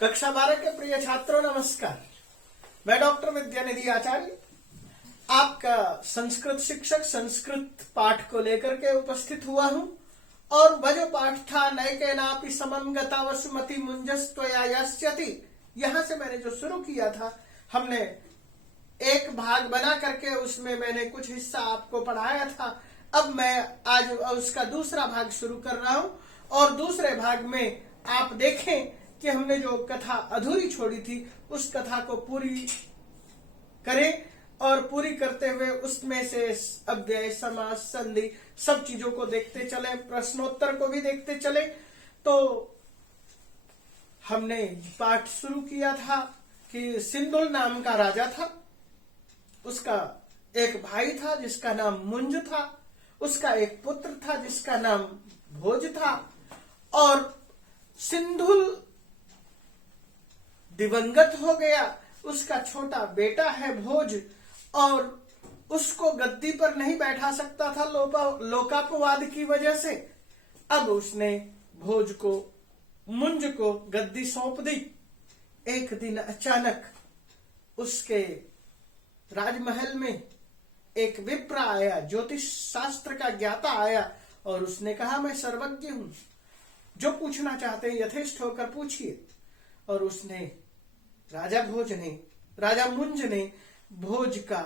कक्षा 12 के प्रिय छात्रों नमस्कार। मैं डॉक्टर विद्यानिधि आचार्य आपका संस्कृत शिक्षक संस्कृत पाठ को लेकर के उपस्थित हुआ हूं। और वह जो पाठ था नैकेनापि समं गता वसुमति मुंजस्त्वया यास्यति, यहां से मैंने जो शुरू किया था, हमने एक भाग बना करके उसमें मैंने कुछ हिस्सा आपको पढ़ाया था। अब मैं आज उसका दूसरा भाग शुरू कर रहा हूं और दूसरे भाग में आप देखें कि हमने जो कथा अधूरी छोड़ी थी उस कथा को पूरी करें और पूरी करते हुए उसमें से अव्यय समास संधि सब चीजों को देखते चले, प्रश्नोत्तर को भी देखते चले। तो हमने पाठ शुरू किया था कि सिंधुल नाम का राजा था, उसका एक भाई था जिसका नाम मुंज था, उसका एक पुत्र था जिसका नाम भोज था और सिंधुल दिवंगत हो गया। उसका छोटा बेटा है भोज और उसको गद्दी पर नहीं बैठा सकता था लोकापवाद की वजह से। अब उसने भोज को मुंज को गद्दी सौंप दी। एक दिन अचानक उसके राजमहल में एक विप्र आया, ज्योतिष शास्त्र का ज्ञाता आया और उसने कहा मैं सर्वज्ञ हूं, जो पूछना चाहते हैं यथेष्ट होकर पूछिए। और उसने राजा मुंज ने भोज का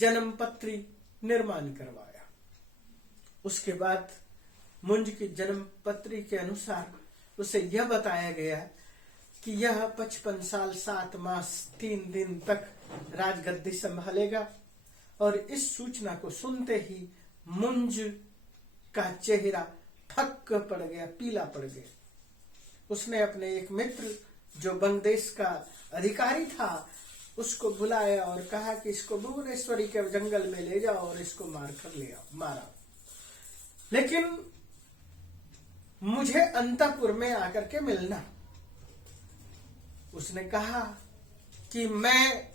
जन्म पत्री निर्माण करवाया। उसके बाद मुंज की जन्म पत्री के अनुसार उसे यह बताया गया कि यह 55 साल 7 मास 3 दिन तक राजगद्दी संभालेगा। और इस सूचना को सुनते ही मुंज का चेहरा फक्क पड़ गया, पीला पड़ गया। उसने अपने एक मित्र जो बंगदेश का अधिकारी था उसको बुलाया और कहा कि इसको भुवनेश्वरी के जंगल में ले जाओ और इसको मारा। लेकिन मुझे अंतपुर में आकर के मिलना। उसने कहा कि मैं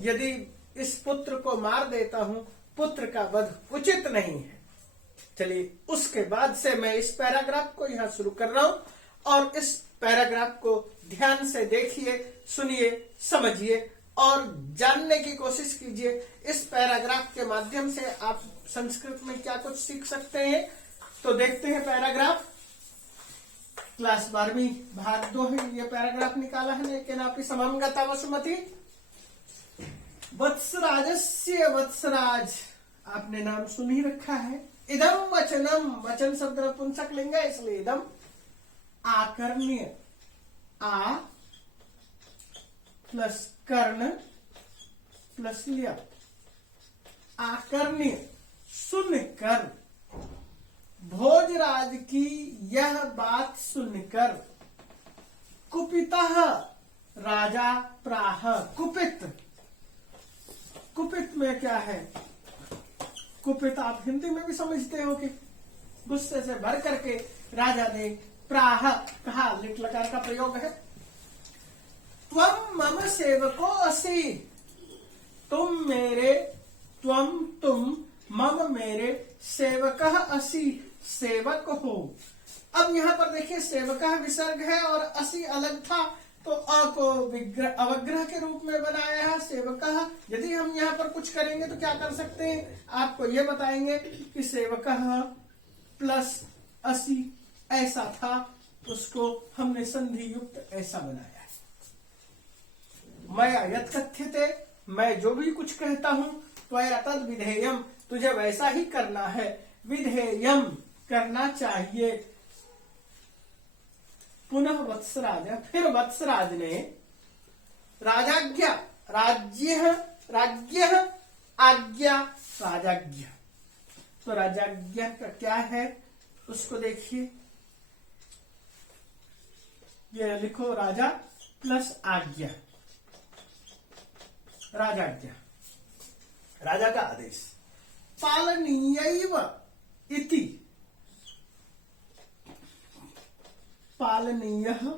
यदि इस पुत्र को मार देता हूं, पुत्र का वध उचित नहीं है। चलिए, उसके बाद से मैं इस पैराग्राफ को यहां शुरू कर रहा हूं और इस पैराग्राफ को ध्यान से देखिए, सुनिए, समझिए और जानने की कोशिश कीजिए। इस पैराग्राफ के माध्यम से आप संस्कृत में क्या कुछ सीख सकते हैं। तो देखते हैं पैराग्राफ। क्लास 12वीं भाग 2 है, ये पैराग्राफ निकाला है नैकेनापि समं गता वसुमति। वत्सराजस्य वत्सराज, आपने नाम सुन ही रखा है। इदम वचनम, वचन शब्द नपुंसक लिंग है इसलिए इदम। आकर्ण्य, आ प्लस कर्ण प्लस लिया, आकर्ण्य सुनकर, भोजराज की यह बात सुनकर, कुपितः राजा प्राह, कुपित, कुपित में क्या है? कुपित आप हिंदी में भी समझते हो कि गुस्से से भर करके राजा ने प्राह कहा, लिट लकार का प्रयोग है। त्वम मम सेवको असि, तुम मम मेरे सेवकः असि, सेवक हो। अब यहां पर देखिए सेवकः विसर्ग है और असि अलग था तो अ को अवग्रह के रूप में बनाया है सेवकः। यदि हम यहाँ पर कुछ करेंगे तो क्या कर सकते हैं, आपको ये बताएंगे कि सेवकः प्लस असि ऐसा था, उसको हमने संधि युक्त ऐसा बनाया है। मया यत् कथ्यते, मैं जो भी कुछ कहता हूं, त्वया तद् विधेयम, तुझे वैसा ही करना है। विधेयम करना चाहिए। पुनः वत्सराज, फिर वत्सराज ने राज्ञ आज्ञा राजाज्ञ। तो राजाज्ञा का क्या है उसको देखिए, ये लिखो राजा प्लस आज्ञा, राजाज्ञा, राजा का आदेश। पालनीयैव इति, पालनीयः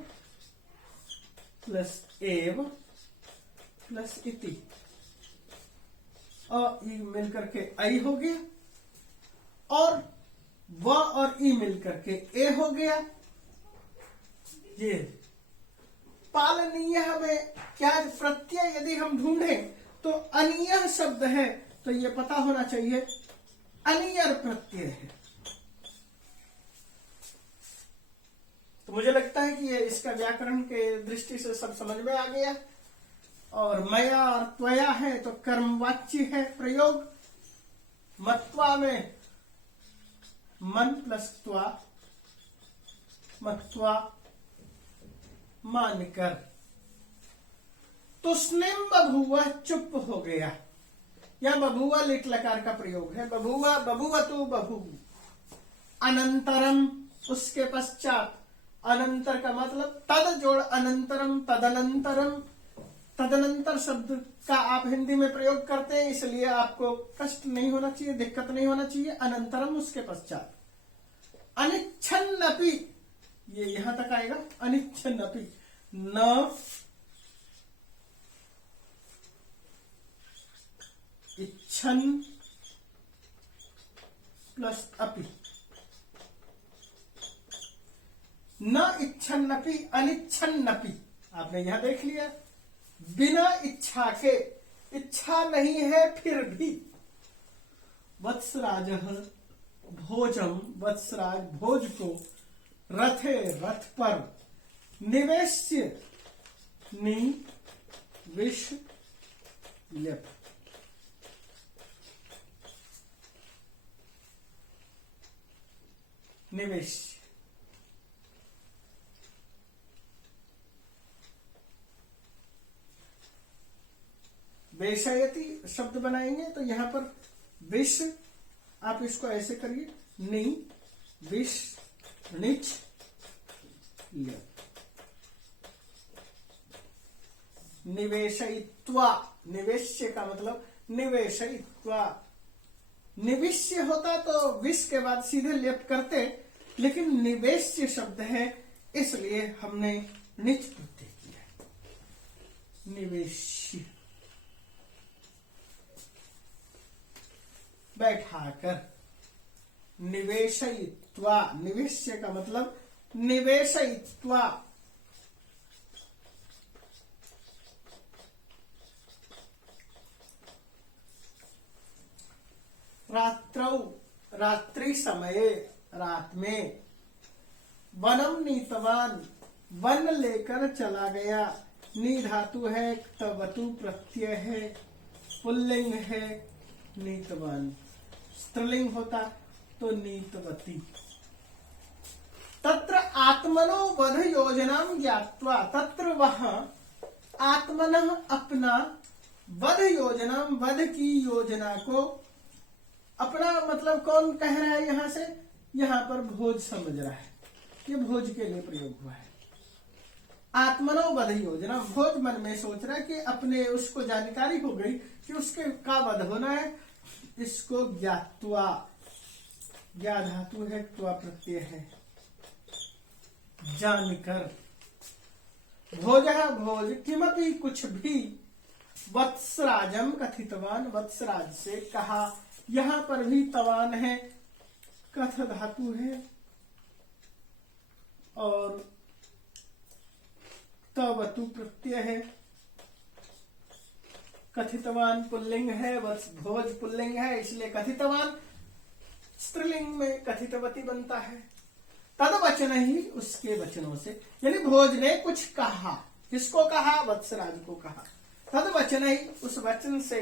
प्लस एव प्लस इति, ई मिलकर के आई हो गया और व और ई मिलकर के ए हो गया। ये पालनीय में क्या प्रत्यय यदि हम ढूंढें तो अनियह शब्द है, तो ये पता होना चाहिए अनियर प्रत्यय है। तो मुझे लगता है कि ये इसका व्याकरण के दृष्टि से सब समझ में आ गया। और मया और त्वया है तो कर्मवाच्य है प्रयोग। मत्वा में मन प्लस त्वा, मत्वा मानकर। तुष्णिम बभुआ चुप हो गया, यह बभुआ लिट लकार का प्रयोग है। बभुआ बभुवतु बभु। अनंतरम उसके पश्चात, अनंतर का मतलब तद जोड़ अनंतरम, तदनंतरम। तदनंतर शब्द का आप हिंदी में प्रयोग करते हैं, इसलिए आपको कष्ट नहीं होना चाहिए, दिक्कत नहीं होना चाहिए। अनंतरम उसके पश्चात। अनिच्छन्नपि, ये यहां तक आएगा। अनिच्छन्नपि न इच्छन प्लस अपि, न इच्छन्नपि अनिच्छन्नपि। आपने यहां देख लिया, बिना इच्छा के, इच्छा नहीं है फिर भी। वत्सराज भोजम, वत्सराज भोज को रथे रथ पर निवेश्य निविश लेप। निवेश वेशयति शब्द बनाएंगे तो यहां पर विष, आप इसको ऐसे करिए, नि विष निच ल। निवेशयित्वा, निवेश्य का मतलब निवेशयित्वा। निविश्य होता तो विष के बाद सीधे लेप करते, लेकिन निवेश्य शब्द है इसलिए हमने निच प्रत्यय किया। निवेश्य बैठाकर। निवेशयित्वा, निवेश्य का मतलब निवेशयित्वा। रात्रौ, रात्रि समये, रात में। वनम नीतवान, वन लेकर चला गया। नी धातु है, तवतु प्रत्यय है, पुल्लिंग है। नीतवान स्त्रीलिंग होता तो नीतवती। तत्र आत्मनो वध योजना ज्ञात्वा, तत्र वहां आत्मनः अपना, वध योजना वध की योजना को, अपना मतलब कौन कह रहा है यहां से, यहां पर भोज समझ रहा है, ये भोज के लिए प्रयोग हुआ है। आत्मनो वध योजना, भोज मन में सोच रहा है कि अपने उसको जानकारी हो गई कि उसके का वध होना है। इसको ज्ञात्वा, ज्ञा धातु है, त्वा प्रत्यय है, जानकर। भोज भोज किमपि कुछ भी, वत्सराजम कथितवान, वत्सराज से कहा। यहां पर भी तवान है, कथ धातु है और तवतु प्रत्यय है। कथितवान पुल्लिंग है, भोज पुल्लिंग है, इसलिए कथितवान। स्त्रीलिंग में कथितवती बनता है। तद वचन ही, उसके वचनों से, यानी भोज ने कुछ कहा। किसको कहा? वत्सराज को कहा। तद वचन ही, उस वचन से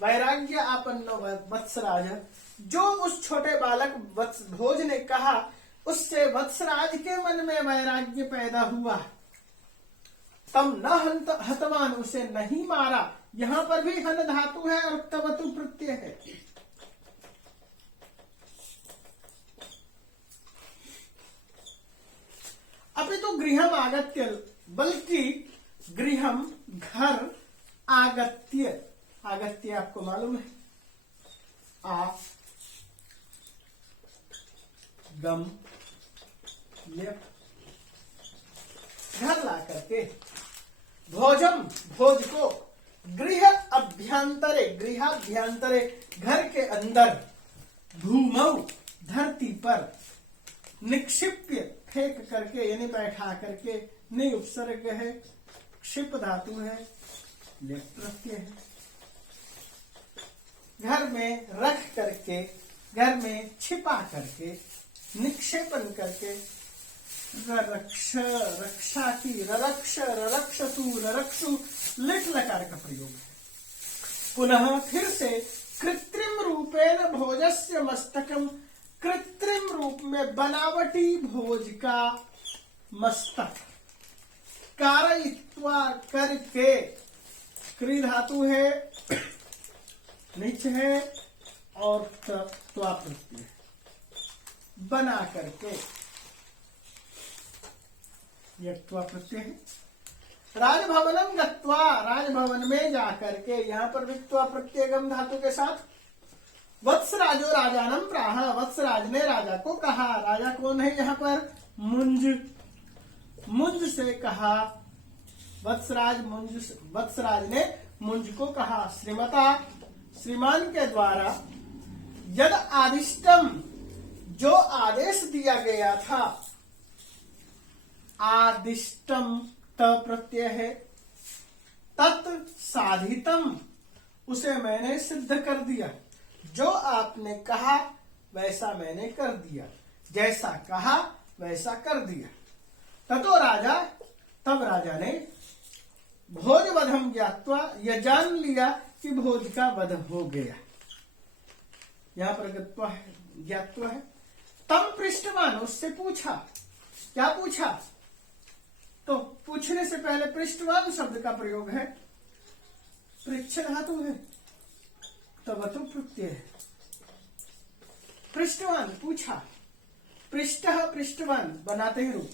वैराग्य आपन्नो वत्सराज, जो उस छोटे बालक भोज ने कहा उससे वत्सराज के मन में वैराग्य पैदा हुआ। तम न हतवान, उसे नहीं मारा। यहां पर भी हन धातु है और तवतु प्रत्यय है। अभी तो गृहम आगत्य, बल्कि गृहम घर, आगत्य, आगत्य आपको मालूम है, आ गम लेप, घर ला करके। भोजम, भोज को। गृह अभ्यंतरे, गृहाभ्यंतरे, घर के अंदर। भूमौ, धरती पर। निक्षिप्य, फेंक करके यानी बैठा करके। नि उपसर्ग है, क्षिप धातु है, लेप प्रत्यय है। घर में रख करके, घर में छिपा करके, निक्षेपन करके, रक्ष, रक्षा की, ररक्ष, ररक्षतु, ररक्षु, लिट लकार का प्रयोग है। पुनः फिर से कृत्रिम रूपेण भोजस्य मस्तकम, कृत्रिम रूप में बनावटी भोज का मस्तक, कारयित्वा करके, क्री धातु है, निच है और त्वा प्रत्यय बना करके, यह त्वा प्रत्यय है। राजभवनम गत्वा, राजभवन में जाकर के, यहां पर भी त्वा प्रत्यय गम धातु के साथ। वत्सराजो राजानम प्राह, वत्सराज ने राजा को कहा। राजा कौन है यहाँ पर? मुंज, मुंज से कहा। वत्सराज मुंज, वत्सराज ने मुंज को कहा। श्रीमता, श्रीमान के द्वारा, यद आदिष्टम, जो आदेश दिया गया था, आदिष्टम त प्रत्यय है, तत् साधितम, उसे मैंने सिद्ध कर दिया। जो आपने कहा वैसा मैंने कर दिया, जैसा कहा वैसा कर दिया। ततो राजा, तब राजा ने भोज वधम ज्ञात्वा, यह जान लिया कि भोज का वध हो गया। यहां पर गत्वा है, ज्ञात्वा है। तम पृष्ठवान, उससे पूछा। क्या पूछा? तो पूछने से पहले पृष्ठवान शब्द का प्रयोग है, पृच्छ धातु है, तब तो प्रत्यय है। पृष्ठवान, पूछा। पृष्ठ, पृष्ठवान बनाते हैं रूप।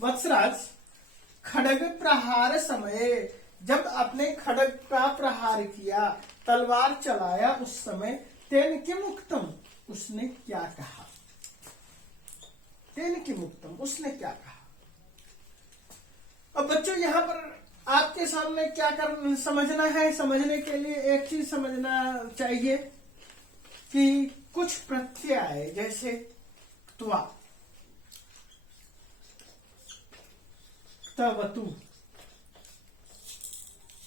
वत्सराज, खड्ग प्रहार समय, जब आपने खड्ग का प्रहार किया, तलवार चलाया, उस समय तेन किम उक्तम, उसने क्या कहा? तेन किम उक्तम, उसने क्या कहा? अब बच्चों यहां पर आपके सामने क्या कर समझना है? समझने के लिए एक चीज समझना चाहिए कि कुछ प्रत्यय आए, जैसे त्वा, तवतु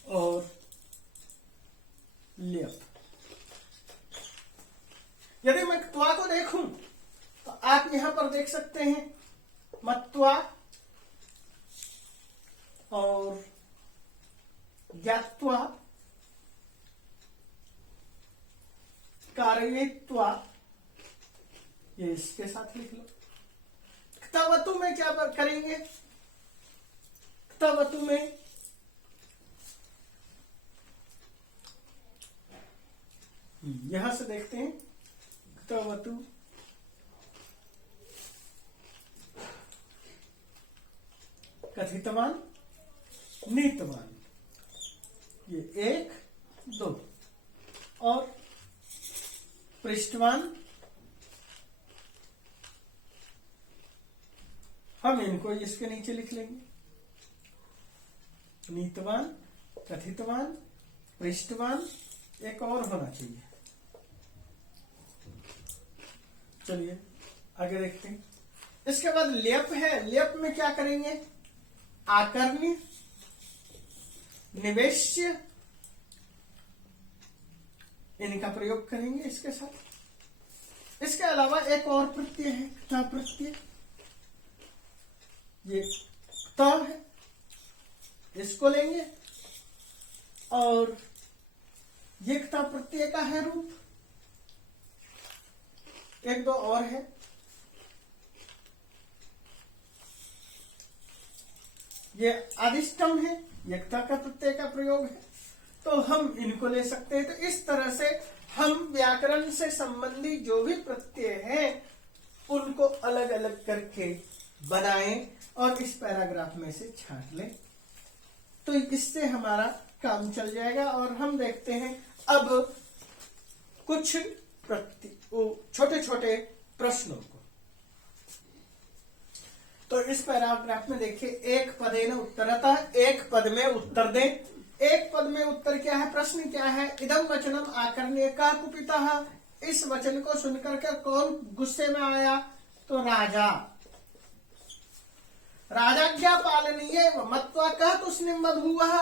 और लेप। यदि मैं त्वा को देखूं तो आप यहां पर देख सकते हैं मत्वा और ज्ञात्वा, कारयित्वा, ये इसके साथ लिख लो। तवतु में क्या करेंगे? तवतु में यहां से देखते हैं, तवतु, कथितवान, नीतवान, ये 1 2, और पृष्ठवान, हम इनको इसके नीचे लिख लेंगे। नीतवान, कथितवान, पृष्ठवान, एक और होना चाहिए। चलिए आगे देखते हैं। इसके बाद लेप है। लेप में क्या करेंगे? आकर्ण्य, निवेश्य, इनका प्रयोग करेंगे इसके साथ। इसके अलावा एक और प्रत्यय है, क्ता प्रत्यय। ये क्ता है, इसको लेंगे, और ये क्ता प्रत्यय का है रूप। एक दो और है, ये आदिष्टम है, ये क्ता का प्रत्यय का प्रयोग है, तो हम इनको ले सकते हैं। तो इस तरह से हम व्याकरण से संबंधी जो भी प्रत्यय हैं उनको अलग अलग करके बनाएं और इस पैराग्राफ में से छांट लें, तो इससे हमारा काम चल जाएगा। और हम देखते हैं अब कुछ छोटे छोटे प्रश्नों को। तो इस पैराग्राफ में देखिए, एक पदेन उत्तरतः, एक पद में उत्तर दें। एक पद में उत्तर क्या है? प्रश्न क्या है? इदम वचनम आकर्ण्य का कुपितः, इस वचन को सुनकर के कौन गुस्से में आया? तो राजा। राजाज्ञा पालनीय मत्वा कह तुष्णिम बभूवः,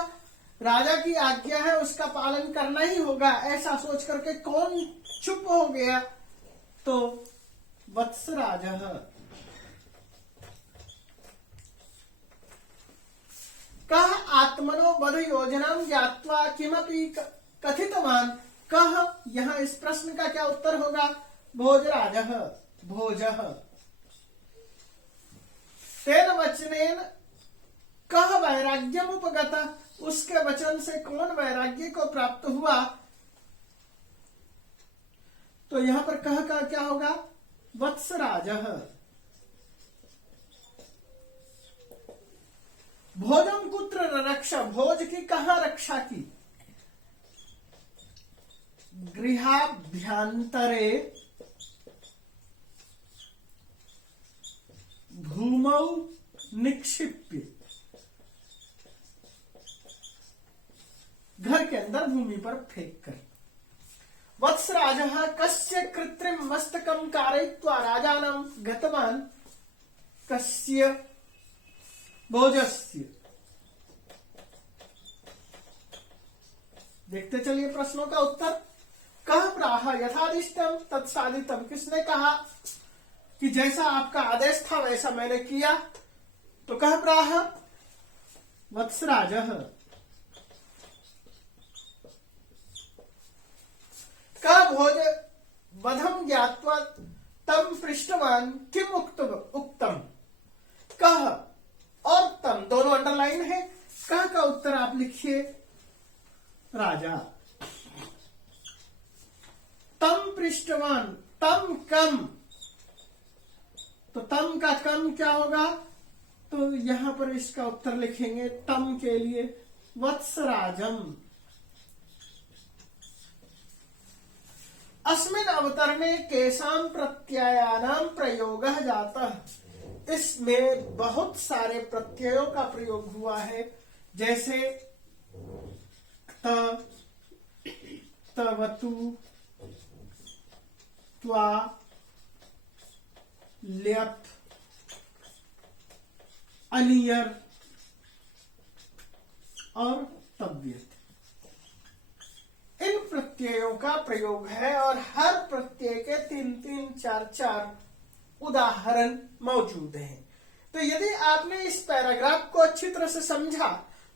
राजा की आज्ञा है उसका पालन करना ही होगा, ऐसा सोच करके कौन चुप हो गया? तो वत्सराजः। कह आत्मनो वध योजनां ज्ञात्वा किमपि कथितवान, कह यहाँ इस प्रश्न का क्या उत्तर होगा? भोजराजः, भोजः। तेन वचनेन कह वैराग्यम उपगता, उसके वचन से कौन वैराग्य को प्राप्त हुआ? तो यहां पर कह का क्या होगा? वत्सराजः। भोजम कुत्र रक्षा, भोज की कहां रक्षा की? गृहाभ्यंतरे भूमौ निक्षिप्य, घर के अंदर भूमि पर फेंक कर। वत्सराजः कस्य कृत्रिम मस्तकं कारयित्वा राजानं गतवान्, कस्य? भोजस्य। देखते चलिए प्रश्नों का उत्तर। कह प्राह यथादिष्टम तत्साधितम, किसने कहा कि जैसा आपका आदेश था वैसा मैंने किया? तो कह प्राह वत्सराजः। कह भोज वधम ज्ञात्वा तम पृष्ठवान किम उक्तम, कह और तम दोनों अंडरलाइन है। कह का उत्तर आप लिखिए राजा। तम पृष्ठवान, तम कम, तो तम का कम क्या होगा? तो यहां पर इसका उत्तर लिखेंगे तम के लिए वत्सराजम। अस्मिन् अवतरणे केशाम प्रत्ययानाम प्रयोगः जातः, इसमें बहुत सारे प्रत्ययों का प्रयोग हुआ है, जैसे त, तवतु, त्वा, ल्यप, अनियर और तव्यत। इन प्रत्ययों का प्रयोग है और हर प्रत्यय के 3-3, 4-4 उदाहरण मौजूद हैं। तो यदि आपने इस पैराग्राफ को अच्छी तरह से समझा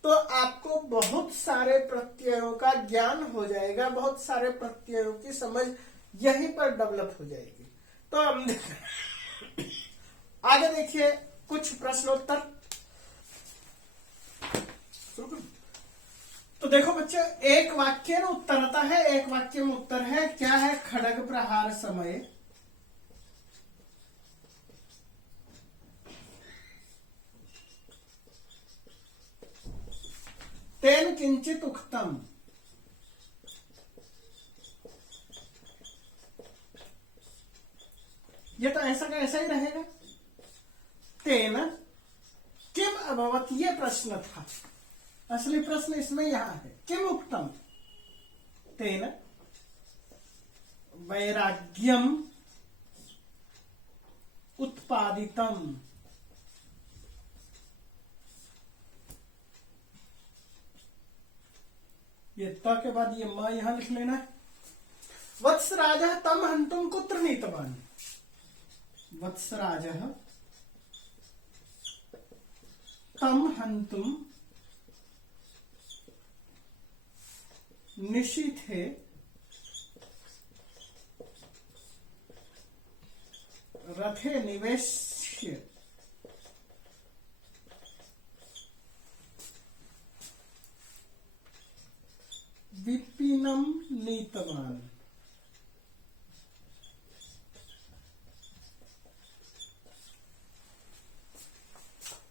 तो आपको बहुत सारे प्रत्ययों का ज्ञान हो जाएगा, बहुत सारे प्रत्ययों की समझ यहीं पर डेवलप हो जाएगी। तो हम आगे देखिए कुछ प्रश्नोत्तर। तो देखो बच्चे, एक वाक्य में उत्तर आता है, एक वाक्य में उत्तर है। क्या है? खड्ग प्रहार समय तेन किंचित उक्तम, ये तो ऐसा का ऐसा ही रहेगा। तेन किम अभवत, ये प्रश्न था, असली प्रश्न इसमें यहां है। किम उक्तम? तेन वैराग्यम उत्पादितम। ये त के बाद ये म यहां लिख लेना है। वत्सराजः तम हंतुम कुत्र नीतवान, वत्सराजः तम हंतुम निशीथे रथे निवेश्य विपिनम नीतवान।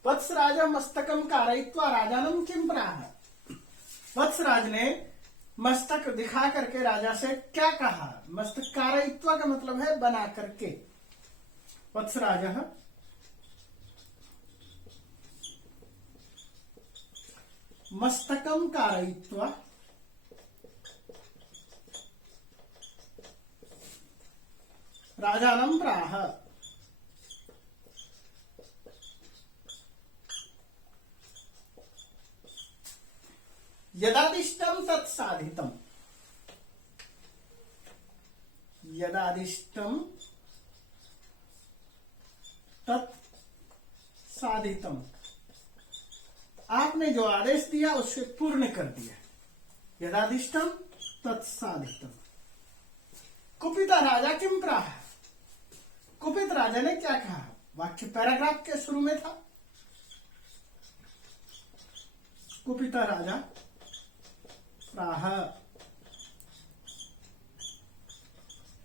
वत्सराज मस्तकम कारयित्वा राजानम किम प्राह, वत्सराज ने मस्तक दिखा करके राजा से क्या कहा? मस्तक कारयित्वा का मतलब है बना करके। वत्सराजः मस्तकम कारयित्वा राजानं प्राह। यदादिष्टम तत्साधितम, यदादिष्टम तत्साधितम, आपने जो आदेश दिया उसे पूर्ण कर दिया। यदादिष्टम तत्साधितम। कुपिता राजा किम प्राह, कुपित राजा ने क्या कहा? वाक्य पैराग्राफ के शुरू में था। कुपिता राजा प्राह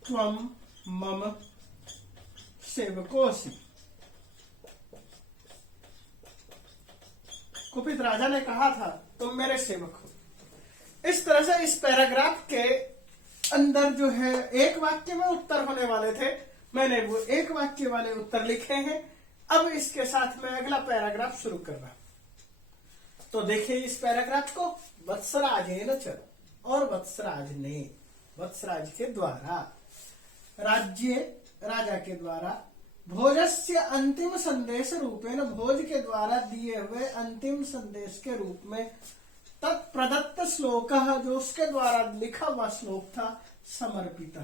त्वम मम सेवकोऽसि। कुपित राजा ने कहा था तुम मेरे सेवक हो। इस तरह से इस पैराग्राफ के अंदर जो है एक वाक्य में उत्तर होने वाले थे, मैंने वो एक वाक्य वाले उत्तर लिखे हैं। अब इसके साथ में अगला पैराग्राफ शुरू कर रहा हूं। तो देखिए इस पैराग्राफ को, वत्सराजेन च, और वत्सराज ने, वत्सराज के द्वारा, राज्य राजा के द्वारा, भोजस्य अंतिम संदेश रूपेण, भोज के द्वारा दिए हुए अंतिम संदेश के रूप में, तत्प्रदत्त श्लोक, जो उसके द्वारा लिखा हुआ श्लोक था, समर्पित।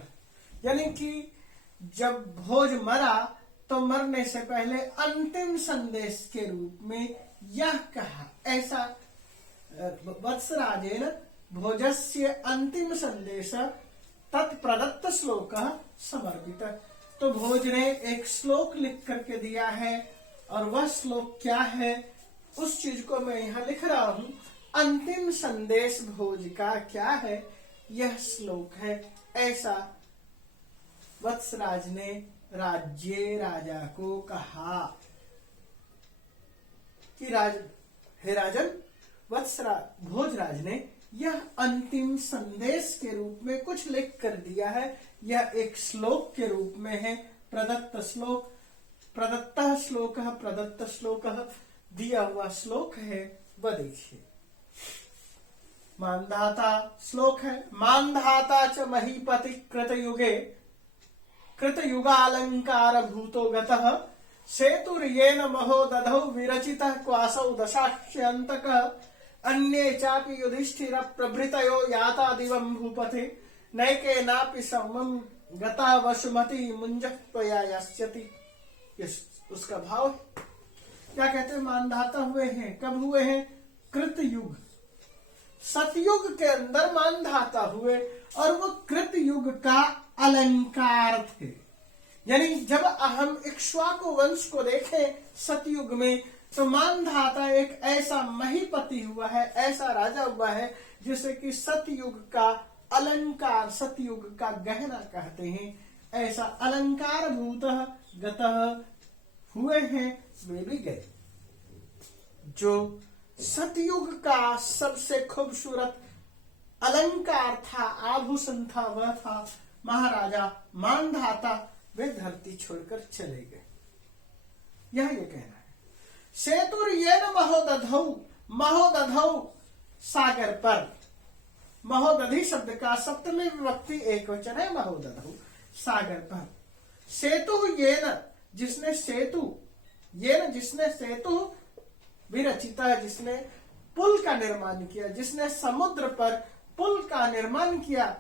यानी कि जब भोज मरा तो मरने से पहले अंतिम संदेश के रूप में यह कहा, ऐसा वत्सराजेन भोजस्य अंतिम संदेश तत्प्रदत्त श्लोक समर्पित। तो भोज ने एक श्लोक लिख करके दिया है, और वह श्लोक क्या है उस चीज को मैं यहाँ लिख रहा हूं। अंतिम संदेश भोज का क्या है, यह श्लोक है। ऐसा वत्सराज ने राज्य राजा को कहा कि हे राजन, भोजराज ने यह अंतिम संदेश के रूप में कुछ लिख कर दिया है। यह एक श्लोक के रूप में है, प्रदत्त श्लोक, प्रदत्त श्लोक, प्रदत्त श्लोक, दिया हुआ श्लोक है। वह देखिए, मानधाता श्लोक है। मानधाता च महीपति कृतयुगे कृतयुगालंकार भूतो गतः, सेतुर्येन महोदधौ विरचितः क्वासौ दशाक्ष्यन्तकः, अन्ये चापि युधिष्ठिर प्रभृतयो याता दिवं भूपते, नैकेनापि समं गता वसुमती मुंजः त्वया यास्यति। उसका भाव क्या कहते हैं? मानधाता हुए हैं। कब हुए हैं? कृतयुग, सतयुग के अंदर मानधाता हुए, और वो कृतयुग का अलंकार थे। यानी जब हम इक्ष्वाकु वंश को देखें सतयुग में, तो मानधाता एक ऐसा महीपति हुआ है, ऐसा राजा हुआ है जिसे कि सतयुग का अलंकार, सतयुग का गहना कहते हैं। ऐसा अलंकार भूतः गतः हुए हैं, वे भी गए। जो सतयुग का सबसे खूबसूरत अलंकार था, आभूषण था, वह था महाराजा मानधाता। वे धरती छोड़कर चले गए। यह ये कहना है। सेतुर्येन महोदधौ, महोदधौ सागर पर, महोदधि शब्द का सप्तमी विभक्ति एक वचन है, महोदधौ सागर पर। सेतु येन, जिसने सेतु, येन जिसने सेतु, विरचिता है जिसने पुल का निर्माण किया, जिसने समुद्र पर पुल का निर्माण किया।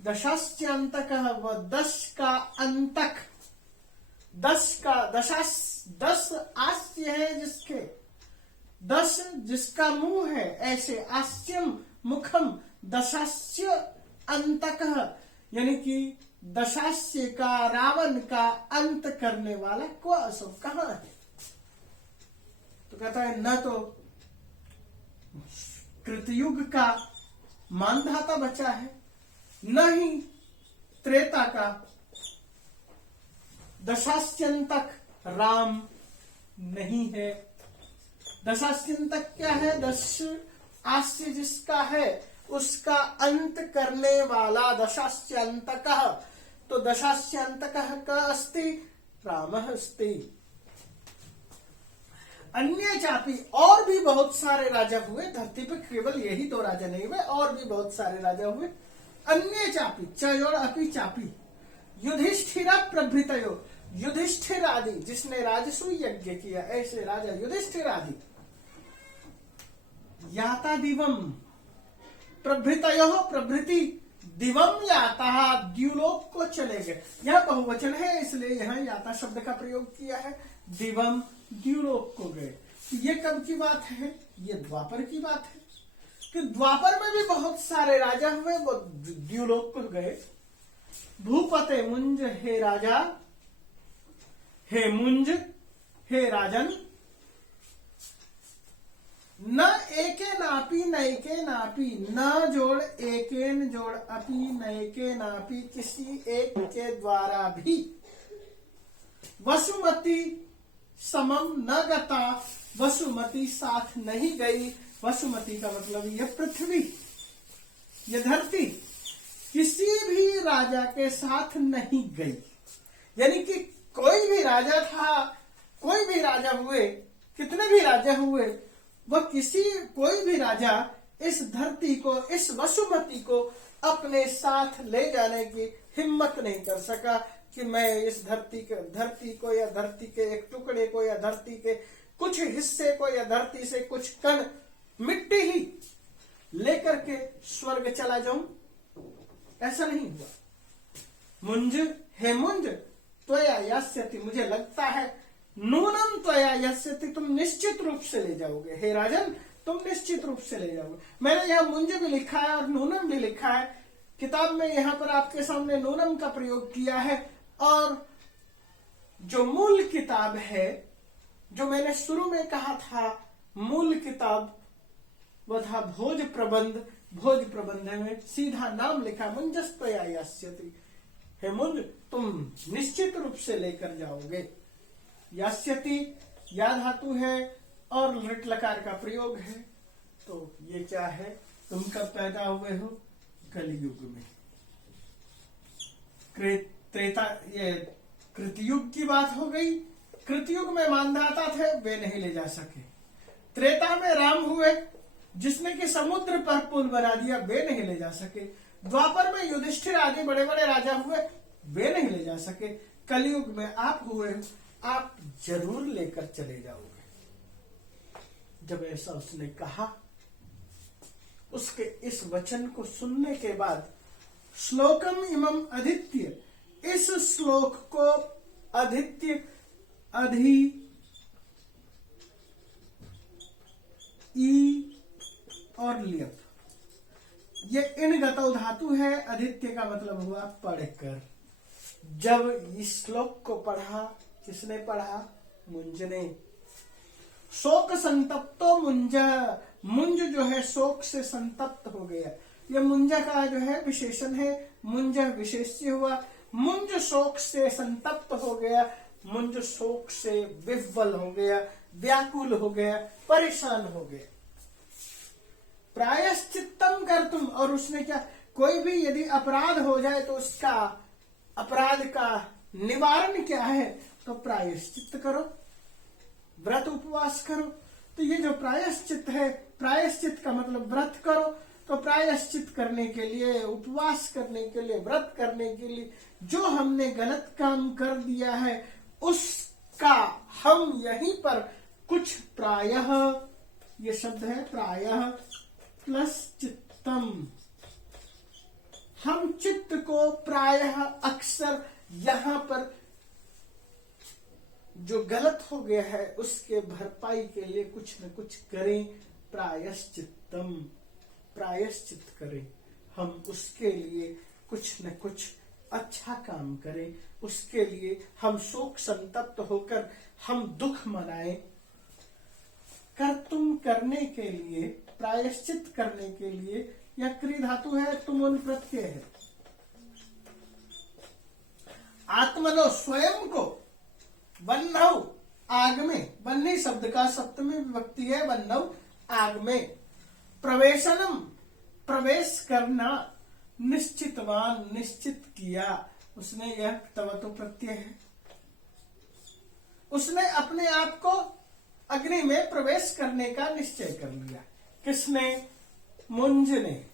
दशास्यंतकः, वह 10 का अंतक, 10 का दस आस्य है जिसके, 10 जिसका मुंह है, ऐसे आस्यम मुखम दशास्य अंतकः, यानी कि दशास्य का, रावण का अंत करने वाला को असो कहां है? तो कहता है न तो कृतयुग का मानधाता बचा है, न ही त्रेता का दशास्यंतक राम नहीं है। दशास्यंतक क्या है? 10 आस्य जिसका है उसका अंत करने वाला दशास्यंतकः। तो दशास्यंतकः का अस्ति रामः अस्ति। अन्य चापी, और भी बहुत सारे राजा हुए धरती पे, केवल यही 2 राजा नहीं हुए, और भी बहुत सारे राजा हुए। अन्य चापी, च और अपि चापी, युधिष्ठिर प्रभृतयो, युधिष्ठिर आदि, जिसने राजसूय यज्ञ किया, ऐसे राजा युधिष्ठिर आदि। याता दिवम, प्रभृतयो प्रभृति दिवम याता, द्युलोक को चले गए। यह बहुवचन है इसलिए यहाँ याता शब्द का प्रयोग किया है। दिवम द्युलोक को गए। ये कब की बात है? ये द्वापर की बात है कि द्वापर में भी बहुत सारे राजा हुए, वो द्युलोक को गए। भूपते मुंज हे राजा, हे मुंज हे राजन, न एके नापी नैके नापी, न जोड़ एकेन जोड़ अपी नैके नापी, किसी एक के द्वारा भी। वसुमती समम न गता, वसुमती साथ नहीं गई। वसुमती का मतलब यह पृथ्वी, यह धरती किसी भी राजा के साथ नहीं गई। यानी कि कोई भी राजा था, कोई भी राजा हुए, कितने भी राजा हुए, वह कोई भी राजा इस धरती को, इस वसुमती को अपने साथ ले जाने की हिम्मत नहीं कर सका कि मैं इस धरती को या धरती के एक टुकड़े को या धरती के कुछ हिस्से को या धरती से कुछ कण मिट्टी ही लेकर के स्वर्ग चला जाऊं। ऐसा नहीं हुआ। मुंज हे मुंज त्वया यास्यति, मुझे लगता है नूनम त्वया यास्यति, तुम निश्चित रूप से ले जाओगे। हे राजन, तुम निश्चित रूप से ले जाओगे। मैंने यहाँ मुंज भी लिखा है और नूनम भी लिखा है। किताब में यहाँ पर आपके सामने नूनम का प्रयोग किया है। और जो मूल किताब है, जो मैंने शुरू में कहा था मूल किताब, वह था भोज प्रबंध। भोज प्रबंध में सीधा नाम लिखा मुंजस्त्वया यास्यति, हे मुंज तुम निश्चित रूप से लेकर जाओगे। यास्यति या धातु है और लृट लकार का प्रयोग है। तो ये क्या है? तुम कब पैदा हुए हो? कलयुग में। त्रेता, ये कृतयुग की बात हो गई। कृतयुग में मानधाता थे, वे नहीं ले जा सके। त्रेता में राम हुए, जिसने कि समुद्र पर पुल बना दिया, वे नहीं ले जा सके। द्वापर में युधिष्ठिर आदि बड़े बड़े राजा हुए, वे नहीं ले जा सके। कलयुग में आप हुए, आप जरूर लेकर चले जाओगे। जब ऐसा उसने कहा, उसके इस वचन को सुनने के बाद श्लोकम इमम अदित्य, इस श्लोक को अदित्य, अधि ई और लियप, ये इन गतौ धातु है। आदित्य का मतलब हुआ पढ़कर। जब इस श्लोक को पढ़ा, किसने पढ़ा? मुंज ने। शोक संतप्तो मुंज, मुंज जो है शोक से संतप्त हो गया। ये मुंजा का जो है विशेषण है, मुंज विशेष्य हुआ। मुंज शोक से संतप्त हो गया, मुंज शोक से विह्वल हो गया, व्याकुल हो गया, परेशान हो गया। प्रायश्चित्तम कर तुम, और उसने क्या, कोई भी यदि अपराध हो जाए तो उसका अपराध का निवारण क्या है? तो प्रायश्चित करो, व्रत उपवास करो। तो ये जो प्रायश्चित है, प्रायश्चित का मतलब व्रत करो। तो प्रायश्चित करने के लिए, उपवास करने के लिए, व्रत करने के लिए, जो हमने गलत काम कर दिया है उसका हम यहीं पर कुछ प्रायः, ये शब्द है प्रायः प्लस चित्तम, हम चित्त को प्रायः अक्सर यहां पर जो गलत हो गया है उसके भरपाई के लिए कुछ न कुछ करें। प्रायश्चित्तम, प्रायश्चित करें, हम उसके लिए कुछ न कुछ अच्छा काम करें, उसके लिए हम शोक संतप्त होकर हम दुख मनाएं। कर तुम करने के लिए, प्रायश्चित करने के लिए, यह क्री धातु है, तुमुन प्रत्यय है। आत्मनो स्वयं को, वन्नव आग में, वन्नी शब्द का सप्तमी विभक्ति है, वन्नव आग में। प्रवेशनम प्रवेश करना, निश्चितवान निश्चित किया, उसने यह तवतु प्रत्यय है। उसने अपने आप को अग्नि में प्रवेश करने का निश्चय कर लिया। किसने? मुंज ने।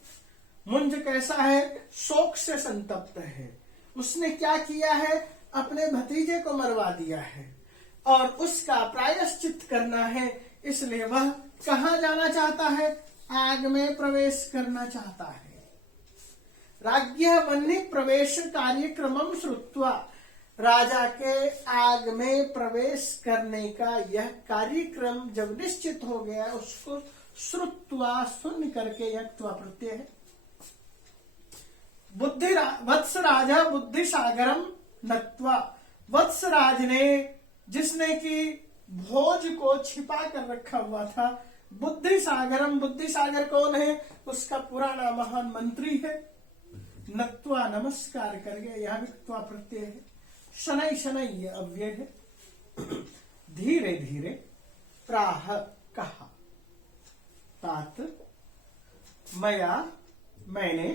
मुंज कैसा है? शोक से संतप्त है। उसने क्या किया है? अपने भतीजे को मरवा दिया है और उसका प्रायश्चित करना है। इसलिए वह कहाँ जाना चाहता है? आग में प्रवेश करना चाहता है। राज्ञः वह्नि प्रवेश कार्यक्रमम श्रुत्वा, राजा के आग में प्रवेश करने का यह कार्यक्रम जब निश्चित हो गया, उसको श्रुत्वा सुन करके यह त्वा प्रत्यय है। वत्स राजा बुद्धि सागरम नत्वा, वत्सराज ने, जिसने कि भोज को छिपा कर रखा हुआ था, बुद्धि सागरम, बुद्धि सागर कौन है? उसका पुराना महान मंत्री है। नत्वा नमस्कार करके, यहां भी त्वा प्रत्यय है। शनै शनै ये अव्यय है। धीरे धीरे प्राह कहा, तात मया मैंने,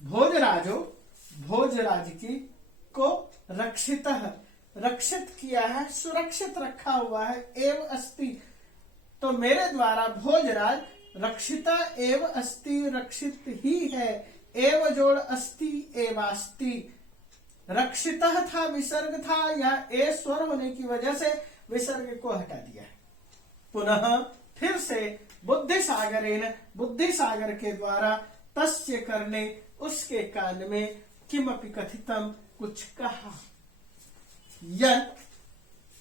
भोजराजो भोजराज की को रक्षित किया है, सुरक्षित रखा हुआ है। एव अस्ति, तो मेरे द्वारा भोजराज रक्षिता एव अस्ति, रक्षित ही है। एव जोड़ अस्ति एवास्ति, रक्षिता था विसर्ग था, या ए स्वर होने की वजह से विसर्ग को हटा दिया है। पुनः फिर से बुद्धि सागरेन, बुद्धि सागर के द्वारा, तस्य करने, उसके कान में, किमपि कथितम, कुछ कहा।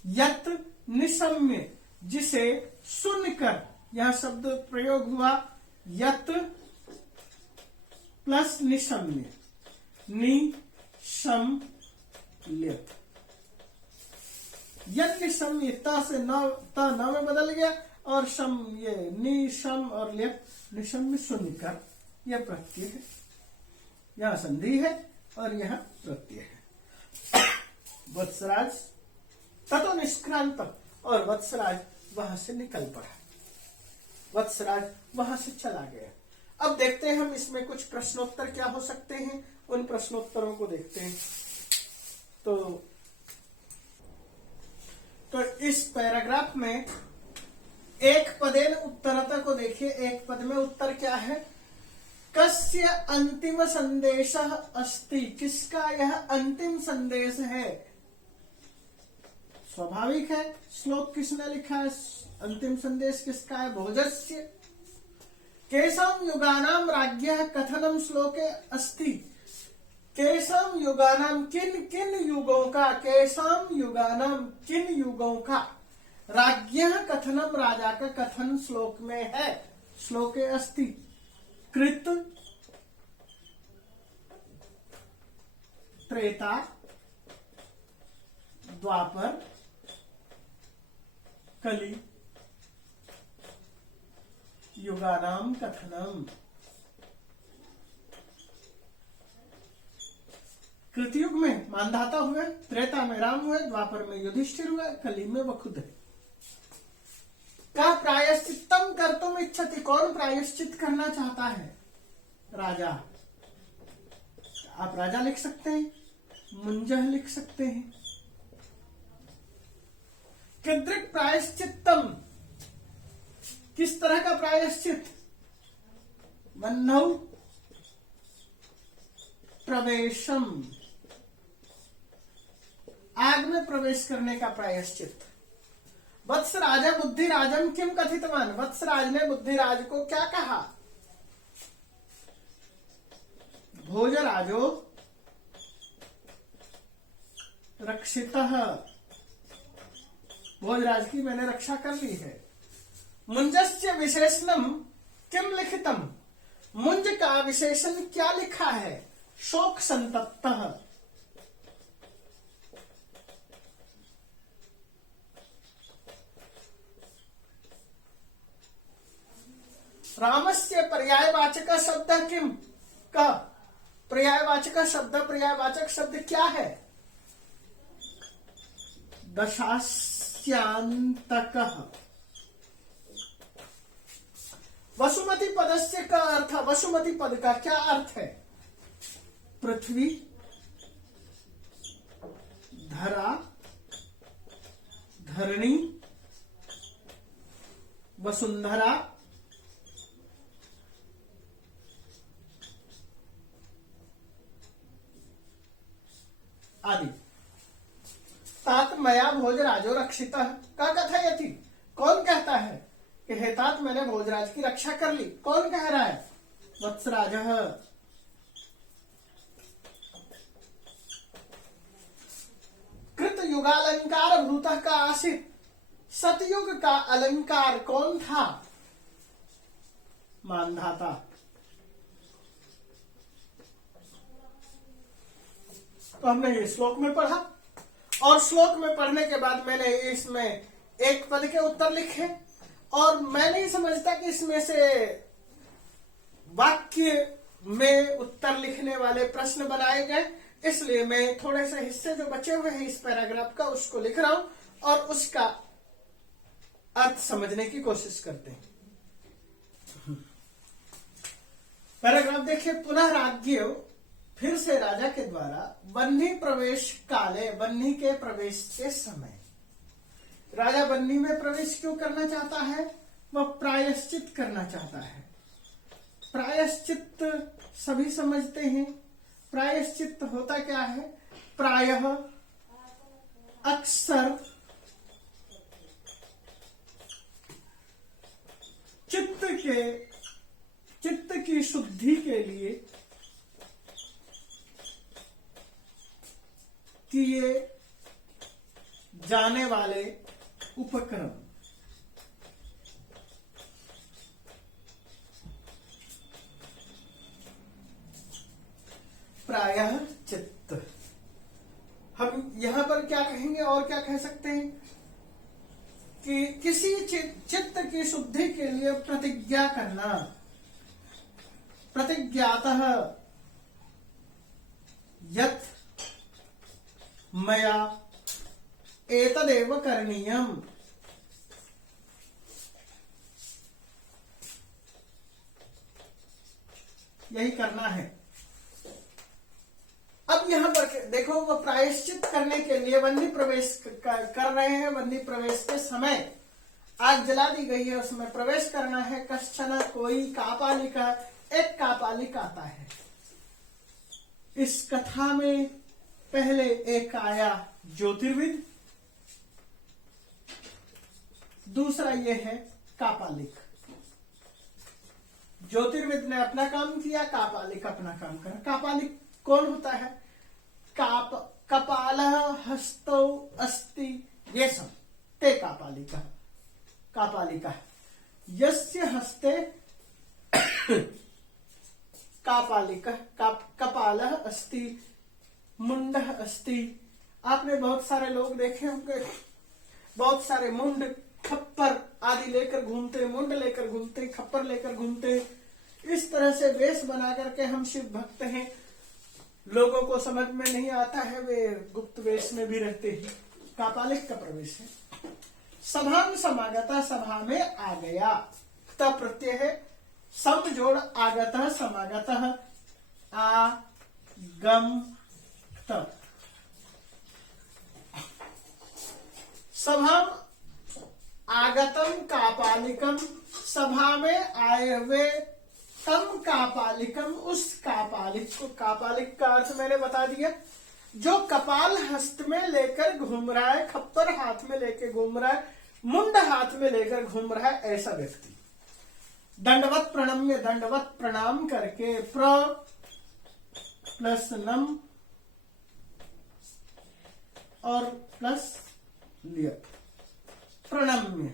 यत निशम्य, जिसे सुनकर, यह शब्द प्रयोग हुआ। यत प्लस निशम्य, निशम्य, यत निशम्य, त से न में बदल गया, और शम ये निशम और ल्यप, निशम्य सुनकर, यह प्रत्यय है। यहां संधि है और यहां प्रत्यय है। वत्सराज ततो निष्क्रांत, और वत्सराज वहां से निकल पड़ा, वत्सराज वहां से चला गया। अब देखते हैं हम इसमें कुछ प्रश्नोत्तर क्या हो सकते हैं, उन प्रश्नोत्तरों को देखते हैं। तो इस पैराग्राफ में एक पदेन उत्तरता को देखिए। एक पद में उत्तर क्या है? कस्य अंतिम संदेश अस्ति, किसका यह अंतिम संदेश है? स्वाभाविक है, श्लोक किसने लिखा है? अंतिम संदेश किसका है? भोजस्य। केषां युगानां राज्ञः कथनम श्लोके अस्ति, केषां युगानां, किन किन युगों का, केषां युगानां, किन युगों का, राज्ञः कथनम, राजा का कथन श्लोक में है। श्लोके अस्ति, कृत, त्रेता, द्वापर, कली, युगानाम कथनम। कृतयुग में मानधाता हुए, त्रेता में राम हुए, द्वापर में युधिष्ठिर हुए, कली में वखुद है। का प्रायश्चित्तम कर्तुम इच्छति, कौन प्रायश्चित करना चाहता है? राजा। आप राजा लिख सकते हैं, मुंजह लिख सकते हैं। कीदृक् प्रायश्चित्तम, किस तरह का प्रायश्चित? वह्नौ प्रवेशम, आग में प्रवेश करने का प्रायश्चित। वत्स राजा बुद्धिराजम किम कथितवान, वत्सराज ने बुद्धिराज को क्या कहा? भोजराजो रक्षितः, भोजराज की मैंने रक्षा कर ली है। मुंजस्य विशेषणम किम लिखितम, मुंज का विशेषण क्या लिखा है? शोक संतप्तः। रामस्य पर्यायवाचक शब्द किम, का पर्यायवाचक शब्द, पर्यायवाचक शब्द क्या है? दशास्यांतकः। वसुमती पदस्य का अर्थ, वसुमती पद का क्या अर्थ है? पृथ्वी, धरा, धरणी, वसुंधरा, आदि। तात मया भोजराजो रक्षितः का कथयति, कौन कहता है? कि हेतात मैंने भोजराज की रक्षा कर ली। कौन कह रहा है? वत्सराजः। कृत युगालंकार भूतः का आसित। सतयुग का अलंकार कौन था? मानधाता। तो हमने ये श्लोक में पढ़ा, और श्लोक में पढ़ने के बाद मैंने इसमें एक पद के उत्तर लिखे, और मैं नहीं समझता कि इसमें से वाक्य में उत्तर लिखने वाले प्रश्न बनाए गए, इसलिए मैं थोड़े से हिस्से जो बचे हुए हैं इस पैराग्राफ का उसको लिख रहा हूं और उसका अर्थ समझने की कोशिश करते हैं। पैराग्राफ देखिए। पुनः राज्ञ, फिर से राजा के द्वारा, बन्ही प्रवेश काले, बन्ही के प्रवेश के समय। राजा बन्ही में प्रवेश क्यों करना चाहता है? वह प्रायश्चित करना चाहता है। प्रायश्चित सभी समझते हैं। प्रायश्चित होता क्या है? प्रायः, अक्सर, चित्त की शुद्धि के लिए किए जाने वाले उपक्रम। प्रायः चित्त। हम यहां पर क्या कहेंगे और क्या कह सकते हैं कि किसी चित्त की शुद्धि के लिए प्रतिज्ञा करना। प्रतिज्ञातः यत् मया एतदेव करणीयम्। यही करना है। अब यहां पर देखो, वो प्रायश्चित करने के लिए वन्नी प्रवेश कर रहे हैं। वन्नी प्रवेश के समय आग जला दी गई है, उसमें प्रवेश करना है। कश्चन, कोई, कापालिका, एक कापालिक आता है। इस कथा में पहले एक आया ज्योतिर्विद, दूसरा ये है कापालिक। ज्योतिर्विद ने अपना काम किया, कापालिक अपना काम करा। कापालिक कौन होता है? कपालः हस्तौ अस्ति, ये सब ते कापालिका। कापालिका यस्य हस्ते कापालिकः कपालः अस्ति, मुंडः अस्ति। आपने बहुत सारे लोग देखे होंगे, बहुत सारे मुंड, खप्पर आदि लेकर घूमते, मुंड लेकर घूमते, खप्पर लेकर घूमते। इस तरह से वेश बना करके हम शिव भक्त हैं। लोगों को समझ में नहीं आता है, वे गुप्त वेश में भी रहते हैं। कापालिक का प्रवेश है। सभां समागता, सभा में आ गया। त प्रत्यय है, सम जोड़ आगतः समागतः, आगम त। सभा आगतम कापालिकम, सभा में आए हुए तम कापालिकम, उस कापालिक को। कापालिक का अर्थ मैंने बता दिया, जो कपाल हस्त में लेकर घूम रहा है, खप्पर हाथ में लेकर घूम रहा है, मुंड हाथ में लेकर घूम रहा है, ऐसा व्यक्ति। दंडवत प्रणम्य, दंडवत प्रणाम करके, प्र प्लस नम और प्लस लियप, प्रणम्य,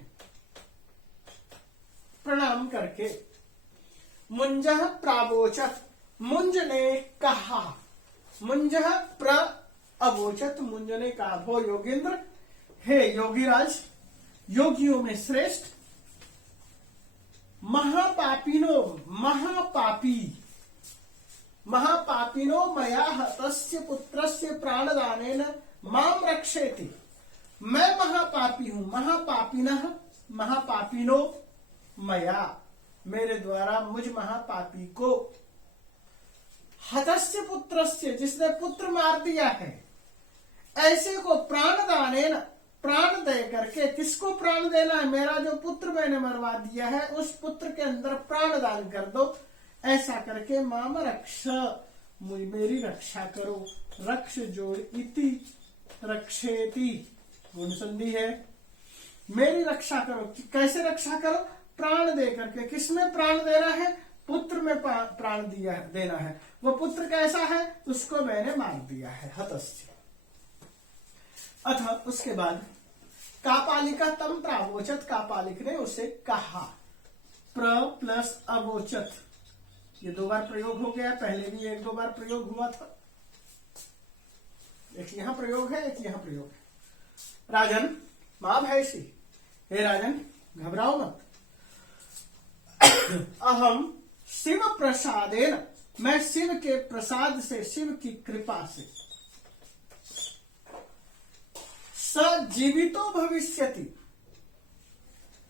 प्रणाम करके। मुंजः प्रावोचत, मुंज ने कहा। मुंजः प्र अवोचत, मुंज ने कहा। भो योगेंद्र, हे योगीराज, योगियों में श्रेष्ठ। महापापिनो, महापापी, महापापिनो मया हतस्य पुत्रस्य प्राणदानेन माम रक्षेति। मैं महापापी हूं। महापापिनः, महापापिनो मया, मेरे द्वारा मुझ महापापी को। हतस्य पुत्रस्य, जिसने पुत्र मार दिया है, ऐसे को प्राणदानेन, प्राण दे करके। किसको प्राण देना है? मेरा जो पुत्र मैंने मरवा दिया है, उस पुत्र के अंदर प्राण दान कर दो। ऐसा करके माम रक्ष, मेरी रक्षा करो। रक्ष जोड़ इति, रक्षेति गुण संधि है। मेरी रक्षा करो। कैसे रक्षा करो? प्राण दे करके। किसमें प्राण देना है? पुत्र में प्राण देना है। वो पुत्र कैसा है? उसको मैंने मार दिया है, हतस्य। अथ उसके बाद कापालिका तम प्रावोचत, कापालिक ने उसे कहा। प्र प्लस अवोचत, ये 2 बार प्रयोग हो गया, पहले भी 1-2 बार प्रयोग हुआ था। एक यहां प्रयोग है, एक यहां प्रयोग है। राजन मां भैसी, हे राजन घबराओ मत। अहम शिव प्रसादेन, मैं शिव के प्रसाद से, शिव की कृपा से, सजीवितो भविष्यति,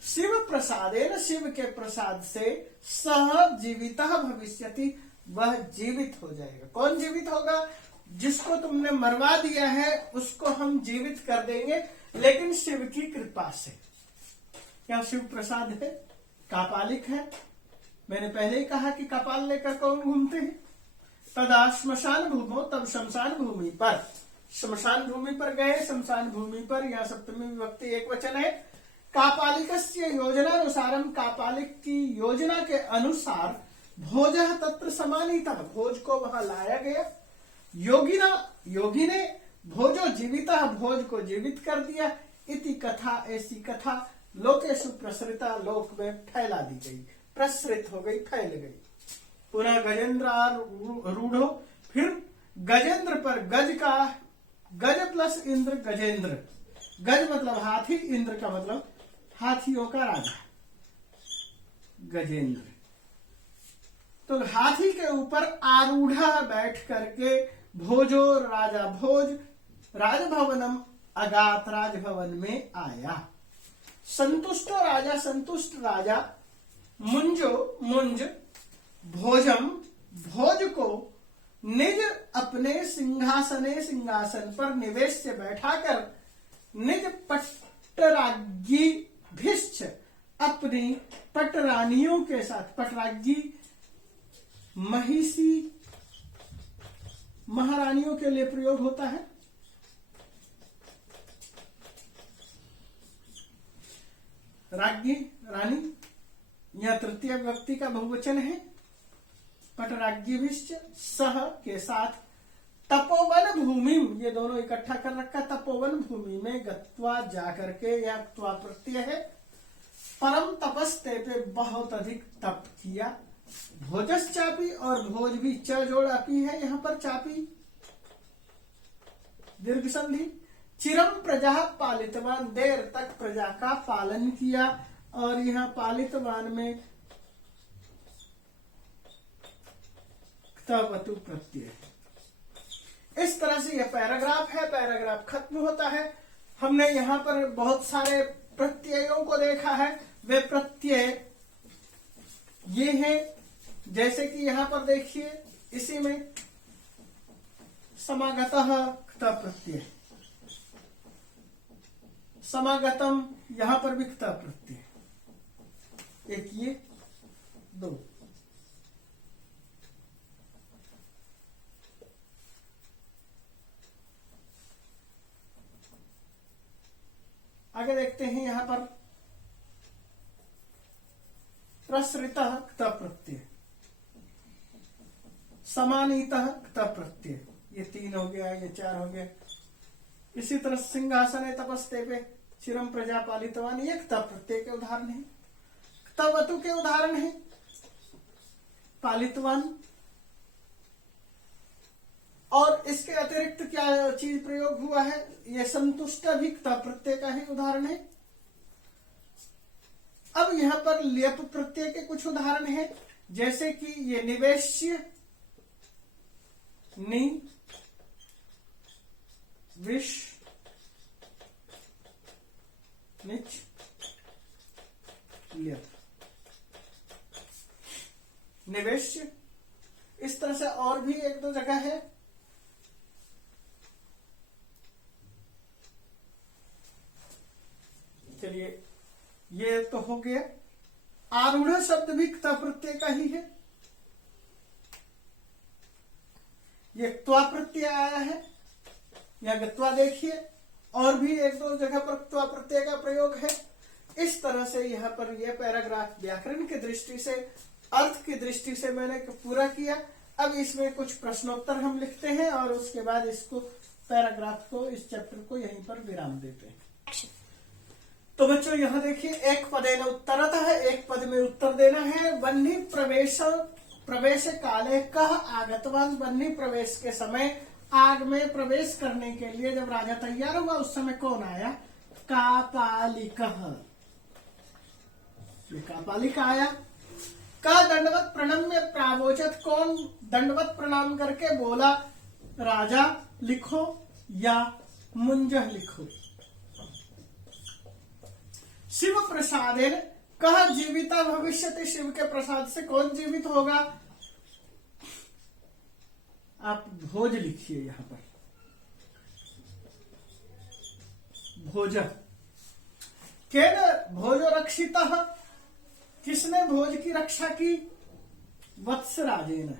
शिव प्रसादेन, शिव के प्रसाद से, सह जीवितः भविष्यति, वह जीवित हो जाएगा। कौन जीवित होगा? जिसको तुमने मरवा दिया है उसको हम जीवित कर देंगे, लेकिन शिव की कृपा से। क्या शिव प्रसाद है? कापालिक है। मैंने पहले ही कहा कि कपाल लेकर कौन घूमते हैं? तदा श्मशान भूमो, तब शमशान भूमि पर, श्मशान भूमि पर गए। शमशान भूमि पर, यहाँ सप्तमी विभक्ति एकवचन है। कापालिकस्य योजनानुसारम, कापालिक की योजना के अनुसार, भोजः तत्र समानीतः, भोज को वहां लाया गया। योगिना, योगी ने, भोजो जीविता, भोज को जीवित कर दिया। इति कथा, ऐसी कथा लोकेषु प्रसृता, लोक में फैला दी गई, प्रसृत हो गई, फैल गई। पुनः गजेंद्र रूढ़ो, फिर गजेंद्र पर, गज का, गज प्लस इंद्र, गजेंद्र। गज मतलब हाथी, इंद्र का मतलब हाथियों का राजा, गजेंद्र। तो हाथी के ऊपर आरूढ़ा बैठ करके भोजो, राजा भोज, राजभवनम अगात, राजभवन में आया। संतुष्टो राजा, संतुष्ट राजा, मुंजो, मुंज, भोजम, भोज को, निज अपने सिंहासने, सिंहासन पर, निवेश से बैठाकर, निज पटराज्ञी भिष्ट, अपनी पटरानियों के साथ, पटराज्ञी महिषी महारानियों के लिए प्रयोग होता है। राज्ञी, रानी, यह तृतीय व्यक्ति का बहुवचन है। पटराज्ञीभिश्च, सह के साथ, तपोवन भूमि, ये दोनों इकट्ठा कर रखा। तपोवन भूमि में गत्वा जाकर के, यह त्वा प्रत्यय है। परम तपस्ते पे, बहुत अधिक तप किया। भोजस चापी, और भोज भी च जोड़ अपी है यहां पर, चापी दीर्घ संधि। चिरम प्रजा पालितवान, देर तक प्रजा का पालन किया, और यहां पालितवान में क्तवतु प्रत्यय है। इस तरह से यह पैराग्राफ है। पैराग्राफ खत्म होता है। हमने यहां पर बहुत सारे प्रत्ययों को देखा है। वे प्रत्यय ये हैं, जैसे कि यहां पर देखिए, इसी में समागतः क्त प्रत्यय, समागतम, यहां पर भी क्त प्रत्यय, एक ये, 2। आगे देखते हैं यहां पर प्रसृतः क्त प्रत्यय, समानीतः क्त प्रत्यय, ये 3 हो गया, ये 4 हो गया। इसी तरह सिंहासने तपस्ते पे, चिरम प्रजा पालितवान, ये क्त प्रत्यय के उदाहरण है। क्तवतु के उदाहरण है, पालितवान। और इसके अतिरिक्त क्या चीज प्रयोग हुआ है? ये संतुष्ट भी क्त प्रत्यय का ही उदाहरण है। अब यहां पर लेप प्रत्यय के कुछ उदाहरण हैं, जैसे कि ये निवेश्य, नि, विष, निच, लेप, निवेश्य। इस तरह से और भी 1-2 जगह है। चलिए, ये तो हो गया। आरूढ़ शब्द भी क्त प्रत्यय का ही है। ये त्वा प्रत्यय आया है, या गत्वा देखिए। और भी 1-2 जगह पर त्वा प्रत्यय का प्रयोग है। इस तरह से यहाँ पर यह पैराग्राफ व्याकरण की दृष्टि से, अर्थ की दृष्टि से मैंने पूरा किया। अब इसमें कुछ प्रश्नोत्तर हम लिखते हैं और उसके बाद इसको पैराग्राफ को, इस चैप्टर को यहीं पर विराम देते हैं। तो बच्चों यहाँ देखिए, एक पदेन उत्तरतः, एक पद में उत्तर देना है। वह्नि प्रवेश काले कह आगतवान, वह्नि प्रवेश के समय, आग में प्रवेश करने के लिए जब राजा तैयार हुआ उस समय कौन आया? कापालिकः, ये कापालिक आया। का दंडवत प्रणम्य प्रावोचत, कौन दंडवत प्रणाम करके बोला? राजा लिखो या मुंजह लिखो। शिव प्रसादेन कह जीविता भविष्यति, शिव के प्रसाद से कौन जीवित होगा? आप भोज लिखिए यहां पर, भोज। केन भोजो रक्षितः, किसने भोज की रक्षा की? वत्सराजेन।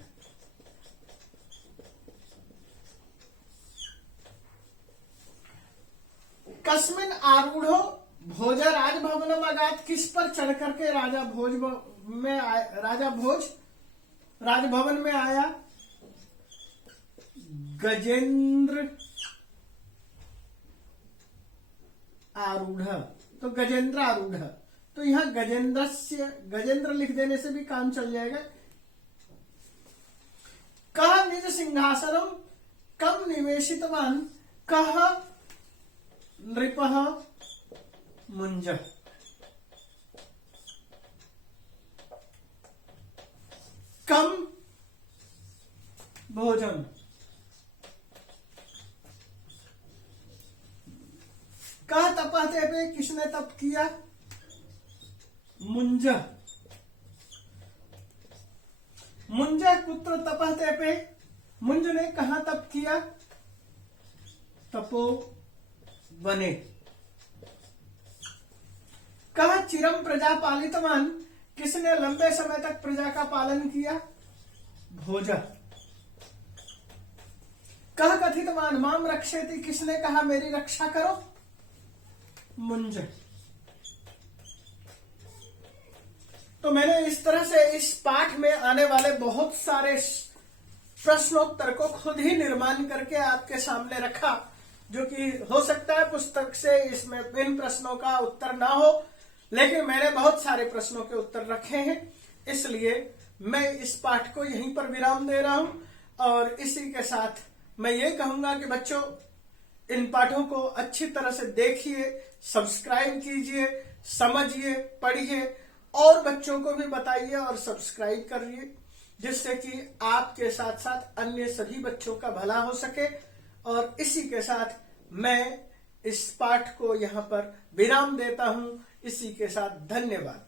कस्मिन आरूढ़ो भोज राजभवन अगात, किस पर चढ़ करके राजा भोज राजभवन में आया? गजेंद्र आरूढ़, तो गजेंद्र आरूढ़। तो यहां गजेंद्र लिख देने से भी काम चल जाएगा। कह निज सिंहासनम कम निवेशितवान, कह नृपः मुंज। कम भोजन, कह तपहते पे, किसने तप किया? मुंज। मुंज कुत्र तपहते पे, मुंज ने कहा तप किया? तपो वने। कह चिरम प्रजा पालितवान, किसने लंबे समय तक प्रजा का पालन किया? भोज। कह कथितवान माम रक्षेति, किसने कहा मेरी रक्षा करो? मुंज। तो मैंने इस तरह से इस पाठ में आने वाले बहुत सारे प्रश्नोत्तर को खुद ही निर्माण करके आपके सामने रखा, जो कि हो सकता है पुस्तक से इसमें इन प्रश्नों का उत्तर ना हो, लेकिन मैंने बहुत सारे प्रश्नों के उत्तर रखे हैं। इसलिए मैं इस पाठ को यहीं पर विराम दे रहा हूं और इसी के साथ मैं ये कहूंगा कि बच्चों इन पाठों को अच्छी तरह से देखिए, सब्सक्राइब कीजिए, समझिए, पढ़िए और बच्चों को भी बताइए और सब्सक्राइब करिए, जिससे कि आपके साथ साथ अन्य सभी बच्चों का भला हो सके। और इसी के साथ मैं इस पाठ को यहाँ पर विराम देता हूँ। इसी के साथ धन्यवाद।